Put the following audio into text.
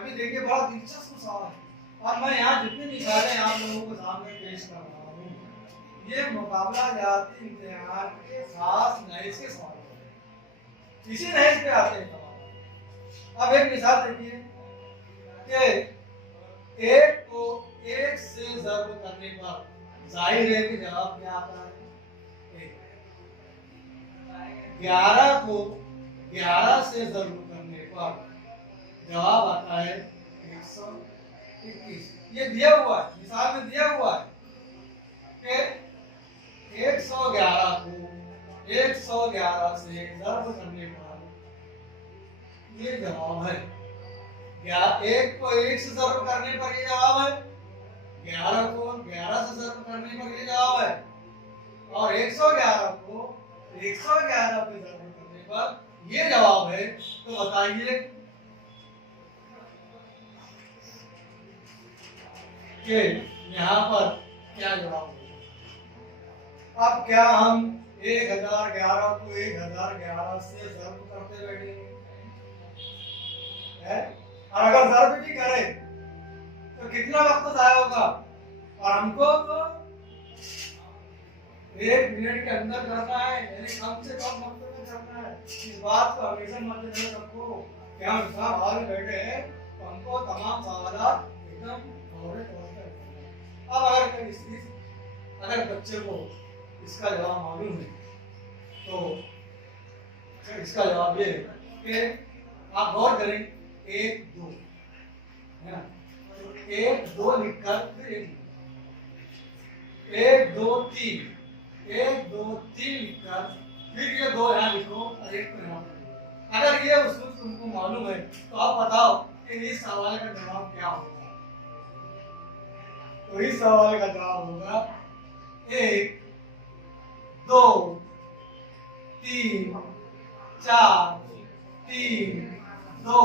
अभी देखिए बड़ा दिलचस्प सवाल है और मैं यहाँ जितनी मिसालें आप लोगों को सामने पेश कर रहा हूँ ये मुकाबला जाती इम्तिहान के खास नहेज के सवाल है, इसी नहेज पे आते हैं सवाल। अब एक मिसाल देखिए कि एक को एक से ज़र्ब करने पर जाहिर है कि जवाब क्या आता है, 11 को 11 से ज़र्ब करने पर जवाब आता है 121। ये दिया हुआ है, मिसाल में दिया हुआ है कि 111 को 111 से ज़र्ब करने पर ये जवाब है। या एक को एक से ज़र्ब करने पर ये जवाब है, 11 को 11 से ज़र्ब करने पर ये जवाब है, और 111 को 111 पे ज़र्ब करने पर ये जवाब है। तो बताइए कि यहाँ पर क्या जवाब होगा। अब क्या हम 1011 को 1011 से ज़र्ब करते बैठेंगे है? और अगर ज़र्ब भी करें तो कितना वक्त ज़ाया होगा, और हमको तो 1 मिनट के अंदर करना है, यानी कम से कम वक्त में करना है। इस बात को हमेशा मन में रखो कि हम इतना हाल बैठे हैं तो हमको तमाम सवाल एकदम थोड़े थोड़े। अब अगर बच्चे को इसका जवाब मालूम है तो इसका जवाब ये है कि आप गौर करें 1 2 है ना, 1 2 लिखकर फिर 1 2 3 1 2 3 लिखकर फिर ये 2 यहाँ लिखो और 1 को यहाँ पर। अगर ये उसूल तुमको मालूम है तो आप बताओ कि इस सवाल का जवाब क्या होगा। तो इस सवाल का जवाब होगा 1 2 3 4 3 2